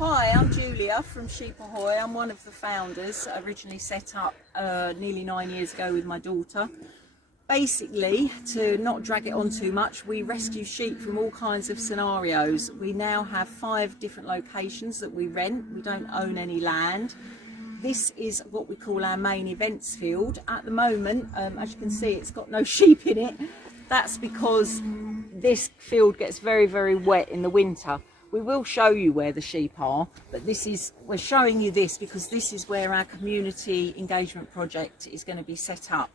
Hi, I'm Julia from Sheep Ahoy. I'm one of the founders. I originally set up nearly 9 years ago with my daughter. Basically, to not drag it on too much, we rescue sheep from all kinds of scenarios. We now have 5 different locations that we rent. We don't own any land. This is what we call our main events field. At the moment, as you can see, it's got no sheep in it. That's because this field gets very, very wet in the winter. We will show you where the sheep are, but we're showing you this because this is where our community engagement project is going to be set up.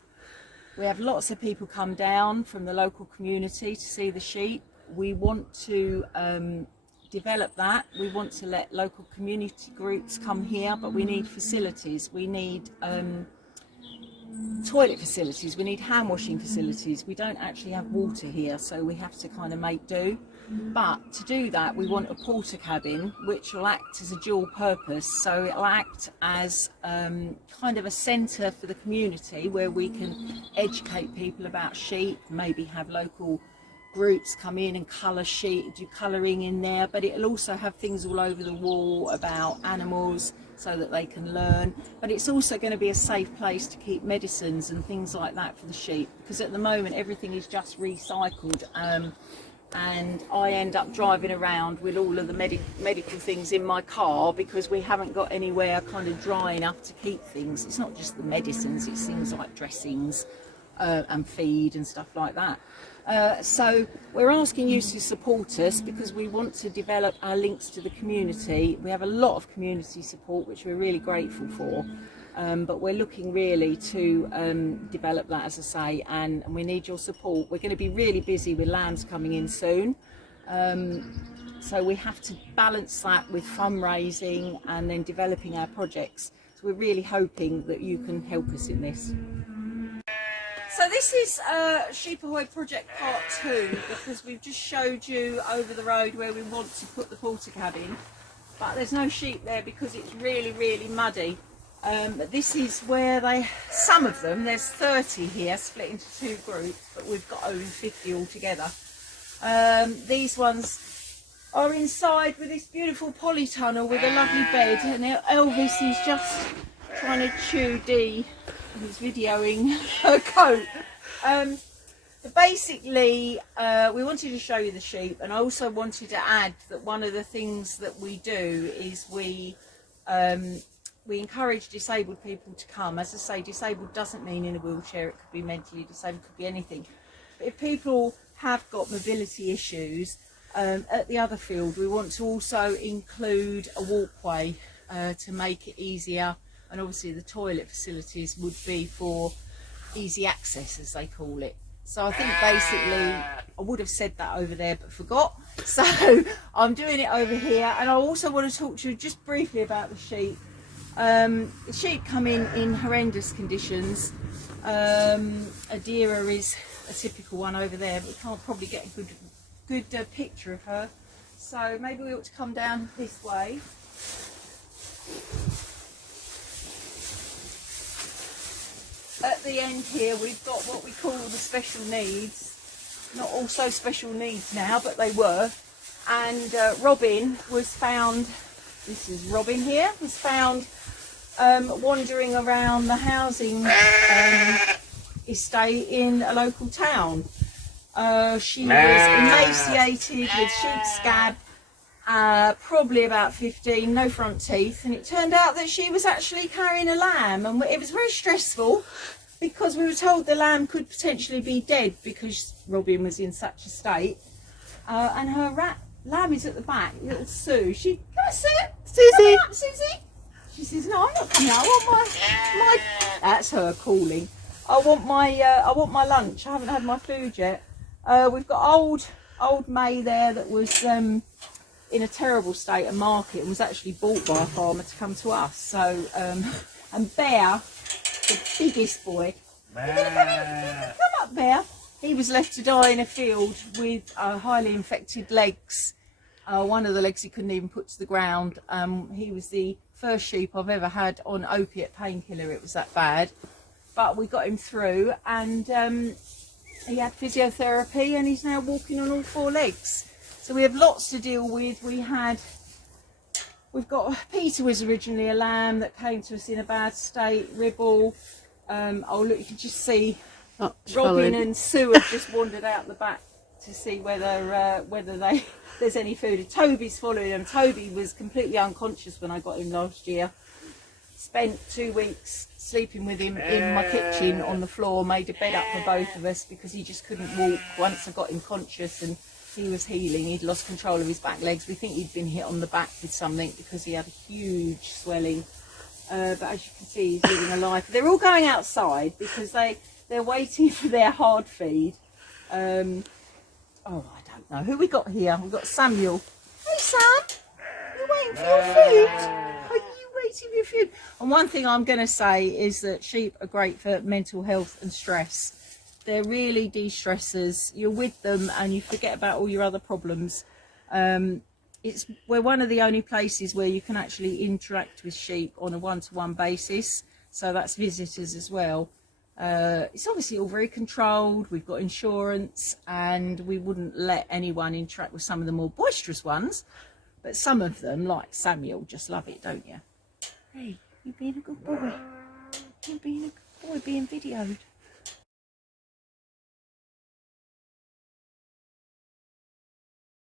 We have lots of people come down from the local community to see the sheep. We want to develop that. We want to let local community groups come here, but we need facilities. We need toilet facilities, we need hand washing facilities. We don't actually have water here, so we have to kind of make do. But to do that, we want a porter cabin which will act as a dual purpose. So it'll act as kind of a centre for the community where we can educate people about sheep, maybe have local groups come in and colour sheep, do colouring in there, but it'll also have things all over the wall about animals so that they can learn. But it's also going to be a safe place to keep medicines and things like that for the sheep, because at the moment everything is just recycled, and I end up driving around with all of the medical things in my car because we haven't got anywhere kind of dry enough to keep things. It's not just the medicines, it's things like dressings and feed and stuff like that. So we're asking you to support us because we want to develop our links to the community. We have a lot of community support which we're really grateful for, but we're looking really to develop that, as I say, and we need your support. We're going to be really busy with lambs coming in soon, so we have to balance that with fundraising and then developing our projects. So we're really hoping that you can help us in this. So this is Sheep Ahoy Project Part 2, because we've just showed you over the road where we want to put the porter cabin, but there's no sheep there because it's really, really muddy. This is where some of them, there's 30 here split into 2 groups, but we've got over 50 altogether. These ones are inside with this beautiful polytunnel with a lovely bed, and Elvis is just trying to chew Dee. He's videoing her coat. But basically, we wanted to show you the sheep, and I also wanted to add that one of the things that we do is we encourage disabled people to come. As I say, disabled doesn't mean in a wheelchair, it could be mentally disabled, it could be anything. But if people have got mobility issues, at the other field we want to also include a walkway to make it easier. And obviously the toilet facilities would be for easy access, as they call it. So I think basically, I would have said that over there but forgot. So I'm doing it over here. And I also want to talk to you just briefly about the sheep. The sheep come in horrendous conditions. Adira is a typical one over there, but we can't probably get a good picture of her. So maybe we ought to come down this way. At the end here we've got what we call the special needs. Not all so special needs now, but they were. And Robin was found, this is Robin here, was found wandering around the housing estate in a local town. She was emaciated with sheep scab, probably about 15, no front teeth, and it turned out that she was actually carrying a lamb, and it was very stressful because we were told the lamb could potentially be dead because Robin was in such a state, and her lamb is at the back, little Sue. Can I see it? Susie! Up, Susie! She says, no, I'm not coming out. I want my that's her calling. I want my lunch. I haven't had my food yet. We've got old May there that was in a terrible state at market and was actually bought by a farmer to come to us. So and Bear, the biggest boy, you're gonna come in? Come up, Bear. He was left to die in a field with highly infected legs. One of the legs he couldn't even put to the ground. He was the first sheep I've ever had on opiate painkiller. It was that bad, but we got him through, and he had physiotherapy, and he's now walking on all 4 legs. So we have lots to deal with. We had We've got, Peter was originally a lamb that came to us in a bad state, Ribble. Oh look, you can just see Robin and Sue have just wandered out the back to see whether there's any food. Toby's following them. Toby was completely unconscious when I got him last year. Spent 2 weeks sleeping with him in my kitchen on the floor, made a bed up for both of us because he just couldn't walk. Once I got him conscious and he was healing, he'd lost control of his back legs. We think he'd been hit on the back with something because he had a huge swelling. But as you can see, he's living a life. They're all going outside because they're waiting for their hard feed. Oh, I don't know. Who we got here? We've got Samuel. Hey, Sam. You're waiting for your food. Are you waiting for your food? And one thing I'm going to say is that sheep are great for mental health and stress. They're really de-stressors. You're with them and you forget about all your other problems. We're one of the only places where you can actually interact with sheep on a one-to-one basis. So that's visitors as well. It's obviously all very controlled. We've got insurance and we wouldn't let anyone interact with some of the more boisterous ones. But some of them, like Samuel, just love it, don't you? Hey, you being a good boy. You're being a good boy, being videoed.